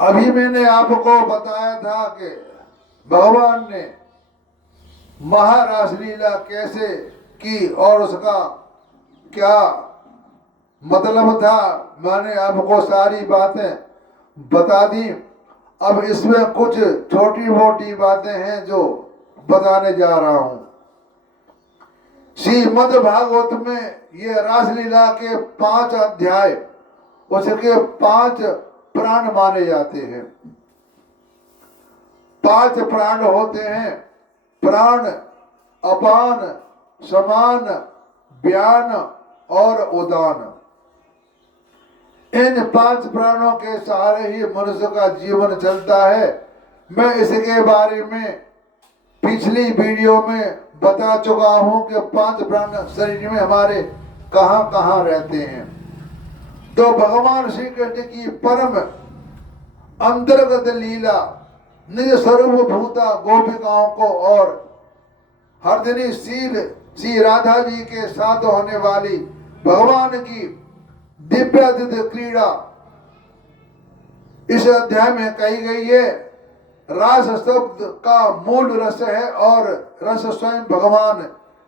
अभी मैंने आपको बताया था कि भगवान ने महारास लीला कैसे की और उसका क्या मतलब था। मैंने आपको सारी बातें बता दी। अब इसमें कुछ छोटी मोटी बातें हैं जो बताने जा रहा हूं। श्रीमद् भागवत में ये रासलीला के 5 अध्याय, उसके 5 प्राण माने जाते हैं। 5 प्राण होते हैं: प्राण, अपान, समान, व्यान और उदान। इन 5 प्राणों के सहारे ही मनुष्य का जीवन चलता है। मैं इसके बारे में पिछली वीडियो में बता चुका हूं कि 5 प्राण शरीर में हमारे कहां कहां रहते हैं। तो भगवान श्री कृष्ण की परम अंतर्गत लीला निज स्वरूप भूता गोपिकाओं को और हरदिनी शील श्री राधा जी के साथ होने वाली भगवान की दिव्यादित क्रीड़ा इस अध्याय में कही गई है। रास शब्द का मूल रस है और रस स्वयं भगवान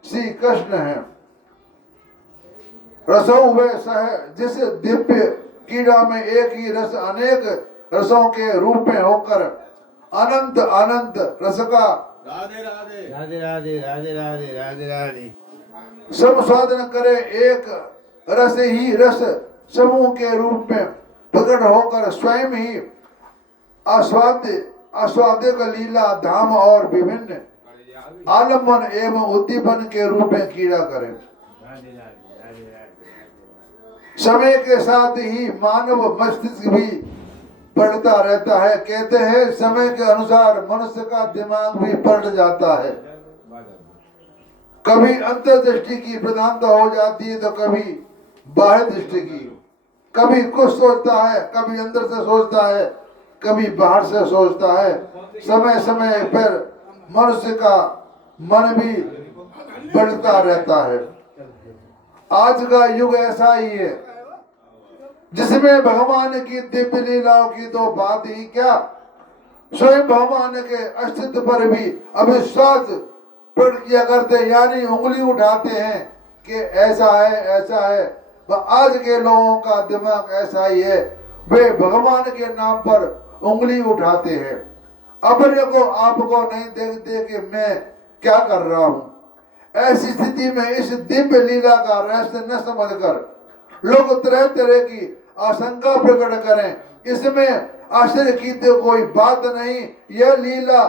श्री कृष्ण है। रसों वे सह जिस दिव्य क्रीड़ा में एक ही रस अनेक रसों के रूप में होकर अनंत अनंत रस का राधे राधे राधे राधे राधे राधे राधे राधे सब साधन करे, एक रस ही रस समूह के रूप में प्रकट होकर स्वयं ही आस्वादिक लीला धाम और विभिन्न आलम्बन एवं उद्दीपन के रूप में क्रीड़ा करें। समय के साथ ही मानव मस्तिष्क भी बढ़ता रहता है। कहते हैं समय के अनुसार मनुष्य का दिमाग भी पलट जाता है। कभी अंतर्दृष्टि की प्रधानता हो जाती है तो कभी बाह्य दृष्टि की। कभी कुछ सोचता है, कभी अंदर से सोचता है, कभी बाहर से सोचता है। समय समय पर मनुष्य का मन भी बढ़ता रहता है। आज का युग ऐसा ही है जिसमें भगवान की दिव्य लीलाओं की तो बात ही क्या, स्वयं भगवान के अस्तित्व पर भी अविश्वास प्रकट किया करते, यानी उंगली उठाते हैं कि ऐसा है ऐसा है। आज के लोगों का दिमाग ऐसा ही है, वे भगवान के नाम पर उंगली उठाते हैं। अपने को आपको नहीं देखते कि मैं क्या कर रहा हूं। ऐसी स्थिति में इस दिव्य लीला का रहस्य न समझकर लोग तरह तरह की आशंका प्रकट करें। इसमें आश्चर्य की तो कोई बात नहीं। यह लीला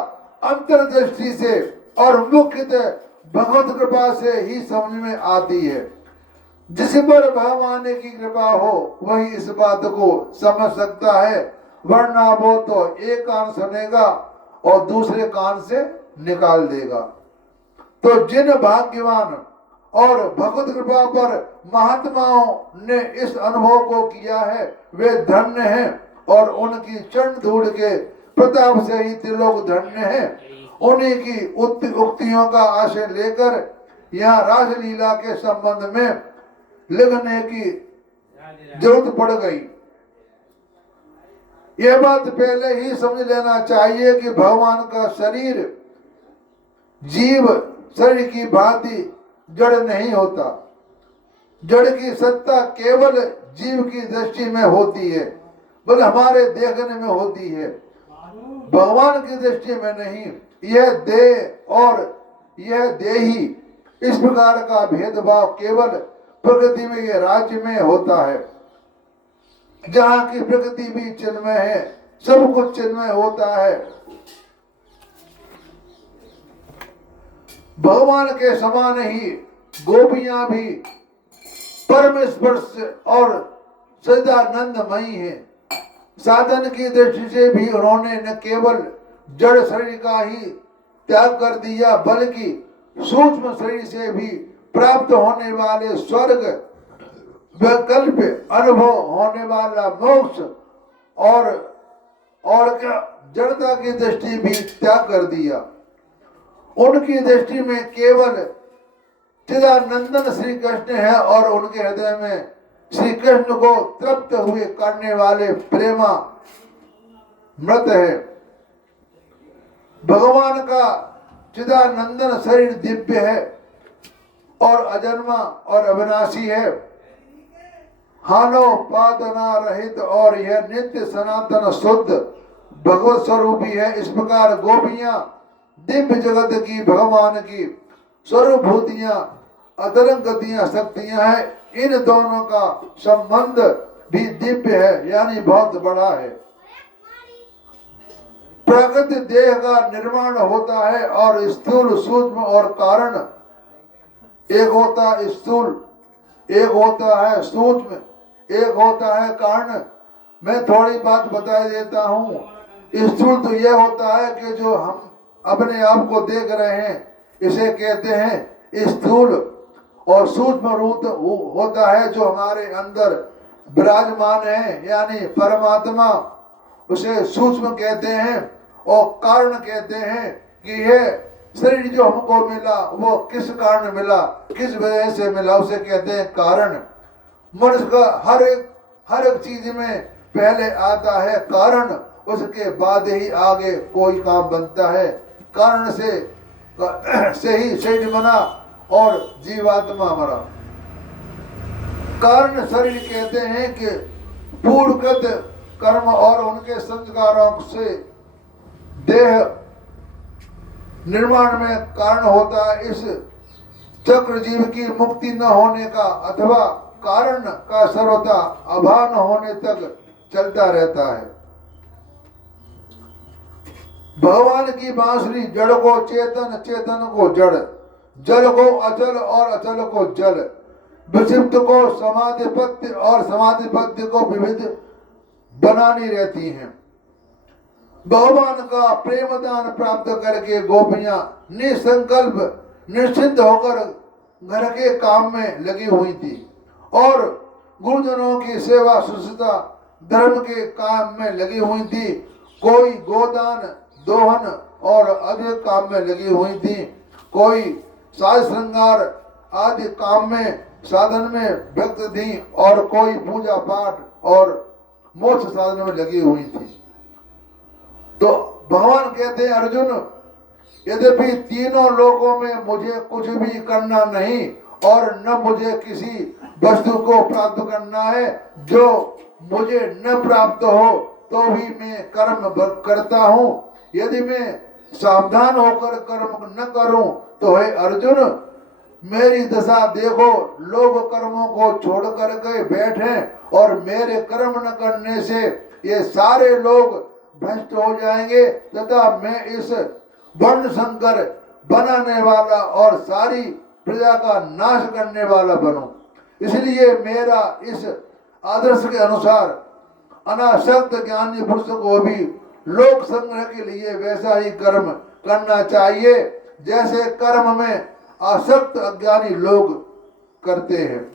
अंतर्दृष्टि से और मुख्यतः भगवत कृपा से ही समझ में आती है। जिस पर भगवान की कृपा हो वही इस बात को समझ सकता है, वरना वो तो एक कान सुनेगा और दूसरे कान से निकाल देगा। तो जिन भाग्यवान और भगवत कृपा पर महात्माओं ने इस अनुभव को किया है वे धन्य हैं और उनकी चरण धूल के प्रताप से ही त्रिलोक धन्य है। उन्हीं की उक्तियों का आशय लेकर यहाँ रासलीला के संबंध में लिखने की जरूरत पड़ गई। यह बात पहले ही समझ लेना चाहिए कि भगवान का शरीर जीव शरीर की भांति जड़ नहीं होता। जड़ की सत्ता केवल जीव की दृष्टि में होती है, बल्कि हमारे देखने में होती है, भगवान की दृष्टि में नहीं। यह देह और यह देही, इस प्रकार का भेदभाव केवल प्रकृति में ये राज्य में होता है। जहाँ की प्रकृति भी चिन्मय है, सब कुछ चिन्मय होता है। भगवान के समान ही गोपियां भी परम स्पर्श और सदानंदमयी है। साधन की दृष्टि से भी उन्होंने न केवल जड़ शरीर का ही त्याग कर दिया, बल्कि सूक्ष्म शरीर से भी प्राप्त होने वाले स्वर्ग, वैकल्प अनुभव होने वाला मोक्ष और क्या जड़ता की दृष्टि भी त्याग कर दिया। उनकी दृष्टि में केवल चिदानंदन श्री कृष्ण है और उनके हृदय में श्री कृष्ण को तृप्त हुए करने वाले प्रेमा मृत है। भगवान का चिदानंदन शरीर दिव्य है और अजन्मा और अविनाशी है, हानो पादना रहित, और यह नित्य सनातन शुद्ध भगवत स्वरूपी है। इस प्रकार गोपियां दिव्य जगत की भगवान की स्वरूपभूतियां अतरंग गतियां शक्तियां हैं। इन दोनों का संबंध भी दिव्य है, यानी बहुत बड़ा है। प्रकृति देह का निर्माण होता है और स्थूल सूक्ष्म और कारण, एक होता है स्थूल, एक होता है सूक्ष्म, एक होता है कारण। मैं थोड़ी बात बता देता हूँ। स्थूल तो यह होता है कि जो हम अपने आप को देख रहे हैं, इसे कहते हैं स्थूल। और सूक्ष्म रूप होता है जो हमारे अंदर विराजमान है, यानी परमात्मा, उसे सूक्ष्म कहते हैं। और कारण कहते हैं कि यह शरीर जो हमको मिला वो किस कारण मिला, किस वजह से मिला, उसे कहते हैं कारण। मनुष्य का हर एक चीज में पहले आता है कारण, उसके बाद ही आगे कोई काम बनता है। कारण से ही शरीर बना और जीवात्मा मरा। कारण शरीर कहते हैं कि पूर्वकृत कर्म और उनके संस्कारों से देह निर्माण में कारण होता है। इस चक्र जीव की मुक्ति न होने का अथवा कारण का सर्वथा अभाव न होने तक चलता रहता है। भगवान की बांसुरी जड़ को चेतन, चेतन को जड़, जल को अचल और अचल को जल, विक्षिप्त को समाधिपत्य और समाधिपत्य को विविध बनानी रहती हैं। भगवान का प्रेम दान प्राप्त करके गोपियां निसंकल्प निश्चिंत होकर घर के काम में लगी हुई थी और गुरुजनों की सेवा शुश्रूषा धर्म के काम में लगी हुई थी। कोई गोदान दोहन और अधिक काम में लगी हुई थी, कोई साज श्रृंगार आदि काम में साधन में व्यक्त थी और कोई पूजा पाठ और मोक्ष साधन में लगी हुई थी। तो भगवान कहते हैं अर्जुन, यद्यपि तीनों लोकों में मुझे कुछ भी करना नहीं और न मुझे किसी वस्तु को प्राप्त करना है, जो मुझे न प्राप्त हो तो भी मैं कर्म करता हूँ। यदि मैं सावधान होकर कर्म न करूं तो हे अर्जुन, मेरी दशा देखो, लोग कर्मों को छोड़ कर के बैठे और मेरे कर्म न करने से ये सारे लोग भ्रष्ट हो जाएंगे तथा मैं इस वर्ण संकर बनाने वाला और सारी प्रजा का नाश करने वाला बनूं। इसलिए मेरा इस आदर्श के अनुसार अनासक्त ज्ञानी पुरुष को भी लोक संग्रह के लिए वैसा ही कर्म करना चाहिए जैसे कर्म में आसक्त अज्ञानी लोग करते हैं।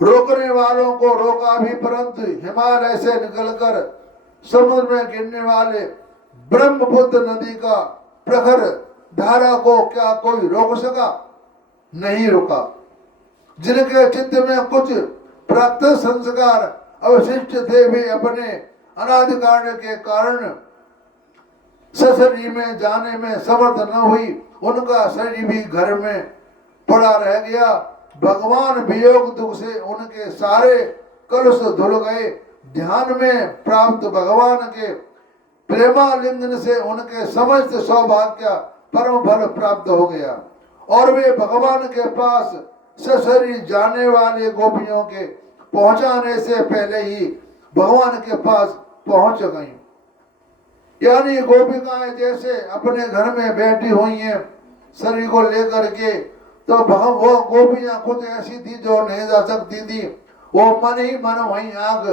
रोकने वालों को रोका भी, परंतु हिमालय से निकलकर समुद्र में गिरने वाले ब्रह्मपुत्र नदी का प्रखर धारा को क्या कोई रोक सका? नहीं रुका। जिनके चित्त में कुछ प्राप्त संस्कार अवशिष्ट थे, वे अपने अनादिकारण के कारण सशरीर में जाने में समर्थ न हुई, उनका शरीर भी घर में पड़ा रह गया। भगवान वियोग दुख से उनके सारे कलुष धुल गए। ध्यान में प्राप्त भगवान के प्रेमालिंगन से उनके समस्त सौभाग्य परम फल प्राप्त हो गया और वे भगवान के पास सशरीर जाने वाले गोपियों के पहुंचाने से पहले ही भगवान के पास पहुंच गई। यानी गोपिकाएं जैसे अपने घर में बैठी हुई हैं शरीर को लेकर के, तो वो गोपियां खुद ऐसी थी जो नहीं जा सकती थी। वो मन ही मन वहीं आग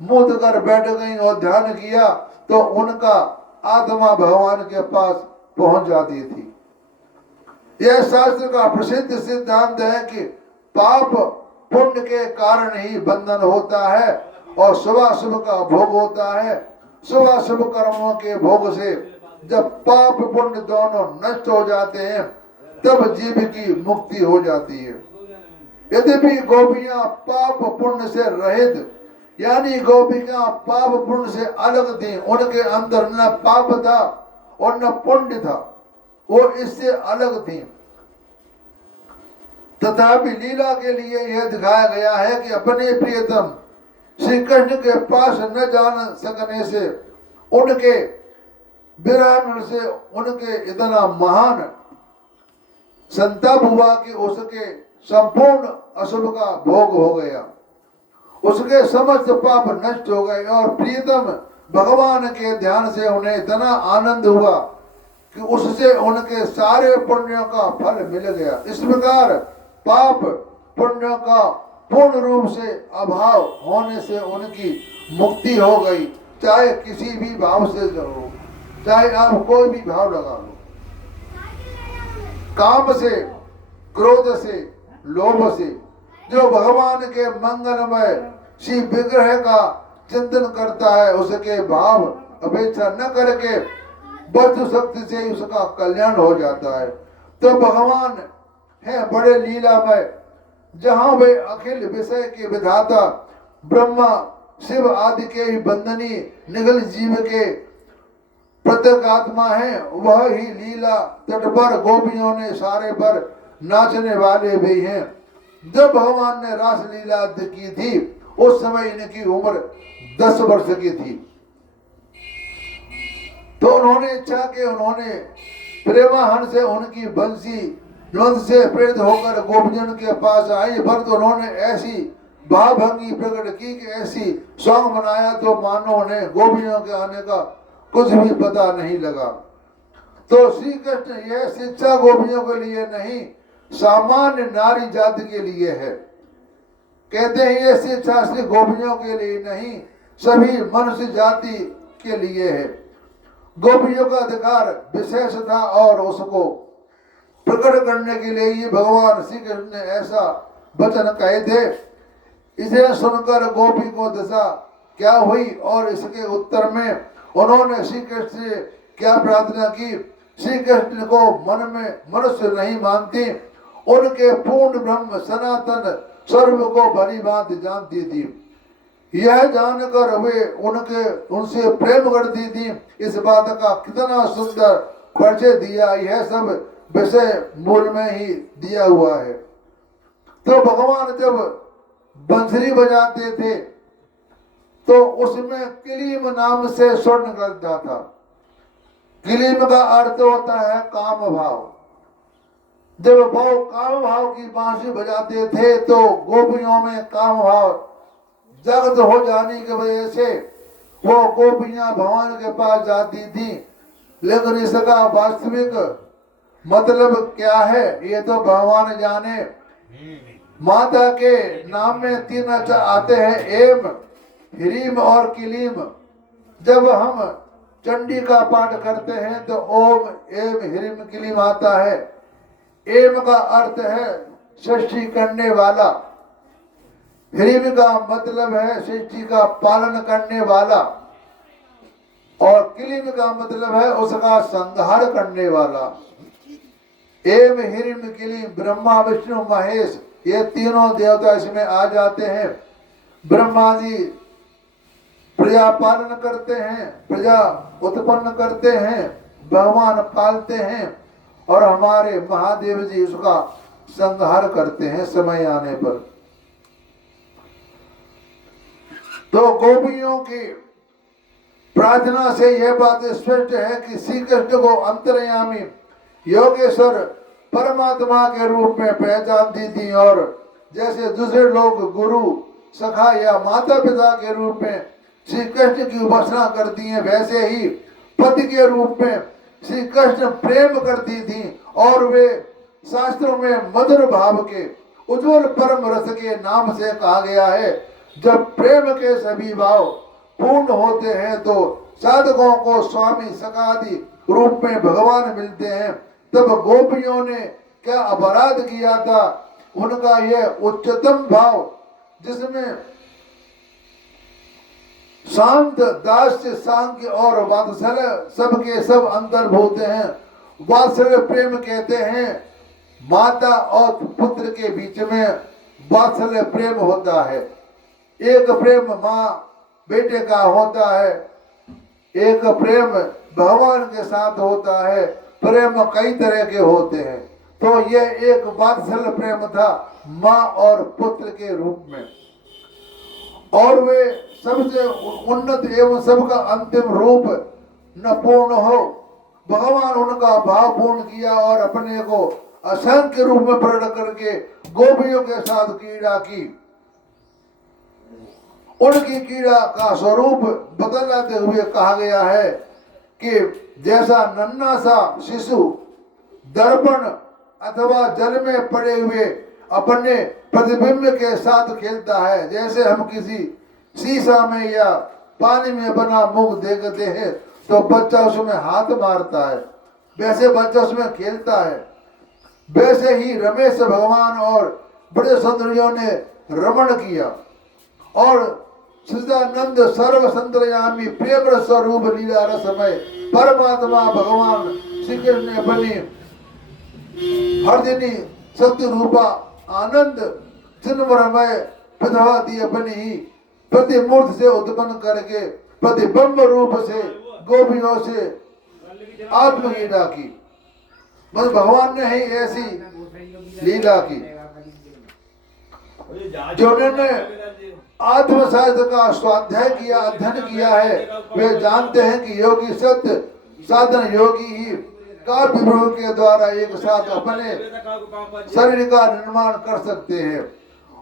मूंद कर बैठ गई और ध्यान किया तो उनका आत्मा भगवान के पास पहुंच जाती थी। यह शास्त्र का प्रसिद्ध सिद्धांत है कि पाप पुण्य के कारण ही बंधन होता है और शुभाशुभ का भोग होता है। शुभाशुभ कर्मों के भोग से जब पाप पुण्य दोनों नष्ट हो जाते हैं तब जीव की मुक्ति हो जाती है। यद्यपि गोपियां पाप पुण्य से रहित यानी गोपिका पाप पुण्य से अलग थी, उनके अंदर न पाप था और न पुण्य था, वो इससे अलग थी। तथापि लीला के लिए यह दिखाया गया है कि अपने प्रियतम श्री कृष्ण के पास न जान सकने से, उनके विरह से उनके इतना महान संताप हुआ कि उसके संपूर्ण अशुभ का भोग हो गया, उसके समस्त पाप नष्ट हो गए और प्रियतम भगवान के ध्यान से उन्हें इतना आनंद हुआ कि उससे उनके सारे पुण्यों का फल मिल गया। इस प्रकार पाप पुण्यों का पूर्ण रूप से अभाव होने से उनकी मुक्ति हो गई, चाहे किसी भी भाव से हो, चाहे आप कोई भी भाव लगा लो, काम से, क्रोध से, लोभ से। जो भगवान के मंगलमय श्री विग्रह का चिंतन करता है, उसके भाव अपेक्षा न करके वस्तु शक्ति से ही उसका कल्याण हो जाता है। तो भगवान है बड़े लीलामय, जहां वे अखिल विषय के विधाता ब्रह्मा शिव आदि के ही बंधनी निगल जीव के प्रत्येक आत्मा है, वह ही लीला तट पर गोपियों ने सारे पर नाचने वाले भी हैं। जब भगवान ने रास लीला की थी उस समय इनकी उम्र 10 वर्ष की थी। तो उन्होंने इच्छा के उन्होंने प्रेमाहन से उनकी बंसी द्वंद से प्रेरित होकर गोपियों के पास आई, पर तो उन्होंने ऐसी भावभंगी प्रकट की कि ऐसी सॉन्ग बनाया तो मानो उन्हें गोपियों के आने का कुछ भी पता नहीं लगा। तो श्री कृष्ण यह शिक्षा गोपियों के लिए नहीं, सामान्य नारी जाति के लिए है। कहते हैं यह शिक्षा श्री गोपियों के लिए नहीं, सभी मनुष्य जाति के लिए है। गोपियों का अधिकार विशेष था और उसको प्रकट करने के लिए ही भगवान श्री कृष्ण ने ऐसा वचन कहे थे। इसे सुनकर गोपी को दशा क्या हुई और इसके उत्तर में उन्होंने श्री कृष्ण से क्या प्रार्थना की। श्री कृष्ण को मन में मनुष्य नहीं मानती, उनके पूर्ण ब्रह्म सनातन सर्व को भली भांति जानती थी। यह जानकर वे उनसे प्रेम करती थी। इस बात का कितना सुंदर परिचय दिया, यह सब विषय मूल में ही दिया हुआ है। तो भगवान जब बंसरी बजाते थे तो उसमें किलीम नाम से स्वर निकलता था। किलीम का अर्थ होता है काम भाव। जब वो काम भाव की बांसुरी बजाते थे तो गोपियों में काम भाव जागृत हो जाने की वजह से वो गोपियां भगवान के पास जाती थी। लेकिन इसका वास्तविक मतलब क्या है ये तो भगवान जाने। माता के नाम में 3 अक्षर आते हैं, एम, ह्रीम और किलीम। जब हम चंडी का पाठ करते हैं तो ओम एम ह्रीम किलीम आता है। एम का अर्थ है सृष्टि करने वाला, ह्रीम का मतलब है सृष्टि का पालन करने वाला और किलीम का मतलब है उसका संहार करने वाला। एम ह्रीम किलीम ब्रह्मा विष्णु महेश ये तीनों देवता इसमें आ जाते हैं। ब्रह्मा जी प्रजा पालन करते हैं, प्रजा उत्पन्न करते हैं, भगवान पालते हैं और हमारे महादेव जी उसका संहार करते हैं समय आने पर। तो गोपियों की प्रार्थना से यह बात स्पष्ट है कि श्री कृष्ण को अंतर्यामी योगेश्वर परमात्मा के रूप में पहचानती थी और जैसे दूसरे लोग गुरु सखा या माता पिता के रूप में श्री कृष्ण की उपासना करती हैं, वैसे ही पति के रूप में श्री कृष्ण प्रेम करती थी। और वे शास्त्रों में मधुर भाव के उज्ज्वल परम रस के नाम से कहा गया है। जब प्रेम के सभी भाव पूर्ण होते हैं तो साधकों को स्वामी सखादि रूप में भगवान मिलते हैं। तब गोपियों ने क्या अपराध किया था, उनका यह उच्चतम भाव जिसमें शांत दास्य सांख्य और वात्सल्य सबके सब अंतर्भूत हैं। वात्सल्य प्रेम कहते हैं, माता और पुत्र के बीच में वात्सल्य प्रेम होता है। एक प्रेम माँ बेटे का होता है, एक प्रेम भगवान के साथ होता है। प्रेम कई तरह के होते हैं, तो ये एक वात्सल्य प्रेम था माँ और पुत्र के रूप में, और वे सबसे उन्नत एवं सबका अंतिम रूप न पूर्ण हो, भगवान उनका भाव पूर्ण किया और अपने को असंख्य रूप में प्रकट करके गोपियों के साथ क्रीड़ा की। उनकी क्रीड़ा का स्वरूप बदलाते हुए कहा गया है कि जैसा नन्हा सा शिशु दर्पण अथवा जल में पड़े हुए अपने प्रतिबिंब के साथ खेलता है, जैसे हम किसी शीशा में या पानी में बना मुख देखते हैं तो बच्चा उसमें हाथ मारता है, वैसे बच्चा उसमें खेलता है। वैसे ही रमेश भगवान और बड़े सुंदरियों ने रमण किया और सच्चिदानंद सर्व संतरयामी प्रेम स्वरूप लीला रसमय परमात्मा भगवान श्री कृष्ण ने अपनी हरदिनी शक्ति रूपा आनंद चिन्मयमय विधवादी अपनी ही प्रतिमूर्ति से उत्पन्न करके प्रतिबिंब रूप से गोपियों से आत्मलीला की। बस भगवान ने ही ऐसी लीला की। जिन्होंने आत्मशास्त्र का स्वाध्याय किया, अध्ययन किया है, वे जानते हैं कि योगी सत्य साधन योगी ही काव्य प्रयोग के द्वारा एक साथ अपने शरीर का निर्माण कर सकते हैं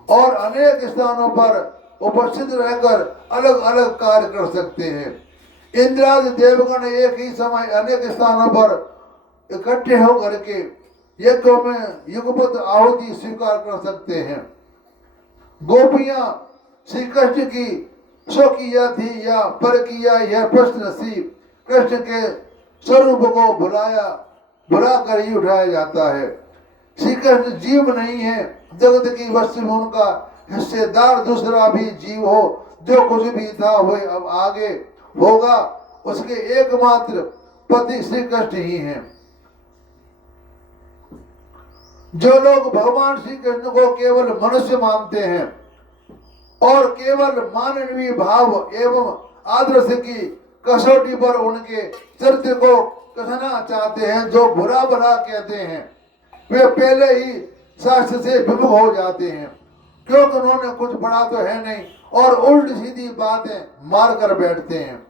और अनेक स्थानों पर उपस्थित रहकर अलग अलग कार्य कर सकते हैं। इंद्रादि देवगण एक ही समय अनेक स्थानों पर इकट्ठे होकर के यज्ञों में युगपत आहुति स्वीकार कर सकते हैं। गोपियां श्री कृष्ण की स्वकीय थी या परकीय, यह प्रश्न श्री कृष्ण के स्वरूप को भुला कर ही उठाया जाता है। श्री कृष्ण जीव नहीं है, जगत की वस्तु में उनका हिस्सेदार दूसरा भी जीव हो, जो कुछ भी था वह अब आगे होगा, उसके एकमात्र पति श्री कृष्ण ही हैं। जो लोग भगवान श्री कृष्ण को केवल मनुष्य मानते हैं और केवल मानवीय भाव एवं आदर्श की कसौटी पर उनके चरित्र को कसना चाहते हैं, जो बुरा भला कहते हैं, वे पहले ही शास्त्र से विमुख हो जाते हैं, क्योंकि उन्होंने कुछ पढ़ा तो है नहीं और उल्टी सीधी बातें मार कर बैठते हैं।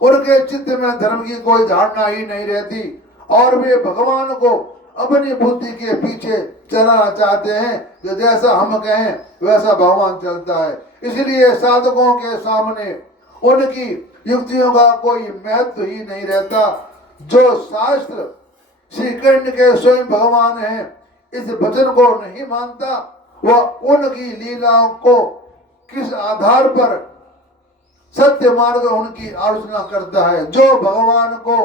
उनके चित्त में धर्म की कोई धारणा ही नहीं रहती और वे भगवान को अपनी बुद्धि के पीछे चलाना चाहते हैं, जो जैसा हम कहें वैसा भगवान चलता है। इसलिए साधकों के सामने उनकी युक्तियों का कोई महत्व ही नहीं रहता। जो शास्त्र श्री कृष्ण के स्वयं भगवान हैं इस वचन को नहीं मानता, वह उनकी लीलाओं को किस आधार पर सत्य मानकर उनकी आलोचना करता है। जो भगवान को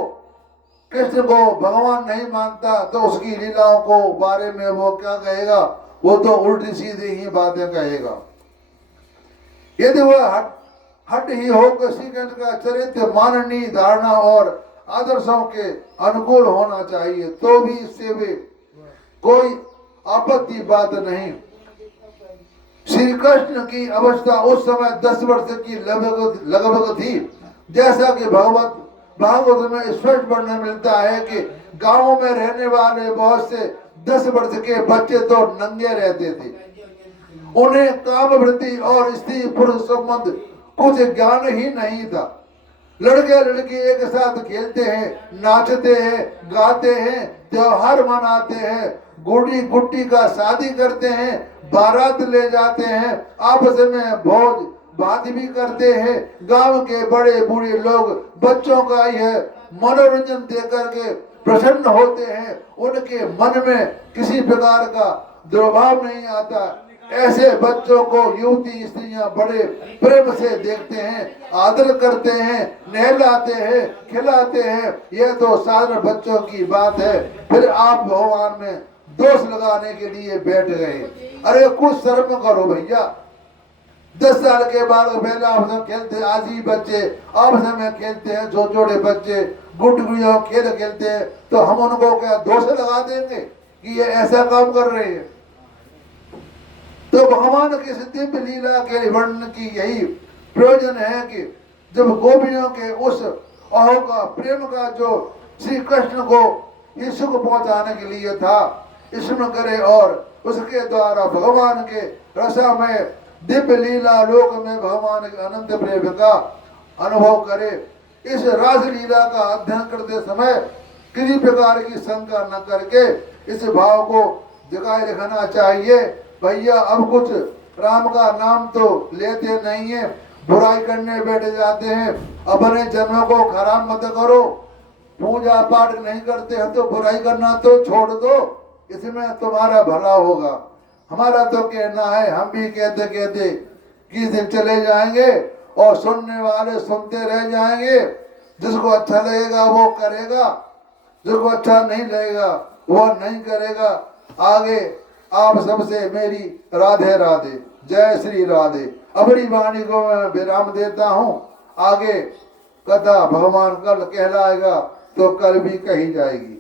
कृष्ण को भगवान नहीं मानता तो उसकी लीलाओं को बारे में वो क्या कहेगा, वो तो उल्टी सीधी ही बातें कहेगा। यदि वह हट ही होकर श्री कृष्ण का चरित्र माननीय धारणा और आदर्शों के अनुकूल होना चाहिए तो भी इससे भी कोई आपत्ति बात नहीं। श्री कृष्ण की अवस्था उस समय 10 वर्ष की लगभग थी, जैसा कि भागवत में स्पष्ट पढ़ने मिलता है कि गांवों में रहने वाले बहुत से 10 वर्ष के बच्चे तो नंगे रहते थे। उन्हें काम वृत्ति और स्त्री पुरुष संबंध कुछ ज्ञान ही नहीं था। लड़के लड़की एक साथ खेलते हैं, नाचते हैं, गाते हैं, त्योहार मनाते हैं, गुड़ी गुट्टी का शादी करते हैं, बारात ले जाते हैं, आपस में भोज बात भी करते हैं। गांव के बड़े बूढ़े लोग बच्चों का यह मनोरंजन देकर के प्रसन्न होते हैं, उनके मन में किसी प्रकार का दुर्भाव नहीं आता। ऐसे बच्चों को युवती स्त्रियां बड़े प्रेम से देखते हैं, आदर करते हैं, नहलाते हैं, खिलाते हैं। यह तो साधारण बच्चों की बात है, फिर आप भगवान में दोष लगाने के लिए बैठ गए। अरे कुछ शर्म करो भैया। 10 साल के बाद पहले आपस में खेलते, आज ही बच्चे आपस में खेलते हैं, छोटे बच्चे गुड़ियों खेल खेलते हैं, तो हम उनको क्या दोष लगा देंगे कि ये ऐसा काम कर रहे हैं। तो भगवान की इस दिव्य लीला के वर्णन की यही प्रयोजन है कि जब गोपियों के उस अहो का प्रेम का जो श्री कृष्ण को ये सुख पहुंचाने के लिए था स्मरण करे और उसके द्वारा भगवान के रसामय दिव्य लीला लोक में भगवान के अनंत प्रेम का अनुभव करे। इस रास लीला का अध्ययन करते समय किसी प्रकार की शंका न करके इस भाव को जगाए रखना चाहिए, भैया अब कुछ राम का नाम तो लेते नहीं है, बुराई करने बैठ जाते हैं, अपने जन्म को खराब मत करो, पूजा पाठ नहीं करते हैं तो बुराई करना तो छोड़ दो, इसमें तुम्हारा भला होगा। हमारा तो कहना है, हम भी कहते कहते किस दिन चले जाएंगे और सुनने वाले सुनते रह जाएंगे। जिसको अच्छा लगेगा वो करेगा, जिसको अच्छा नहीं लगेगा वो नहीं करेगा। आगे आप सबसे मेरी राधे राधे, जय श्री राधे। अपनी वाणी को मैं विराम देता हूँ। आगे कथा भगवान कल कहलाएगा तो कल भी कही जाएगी।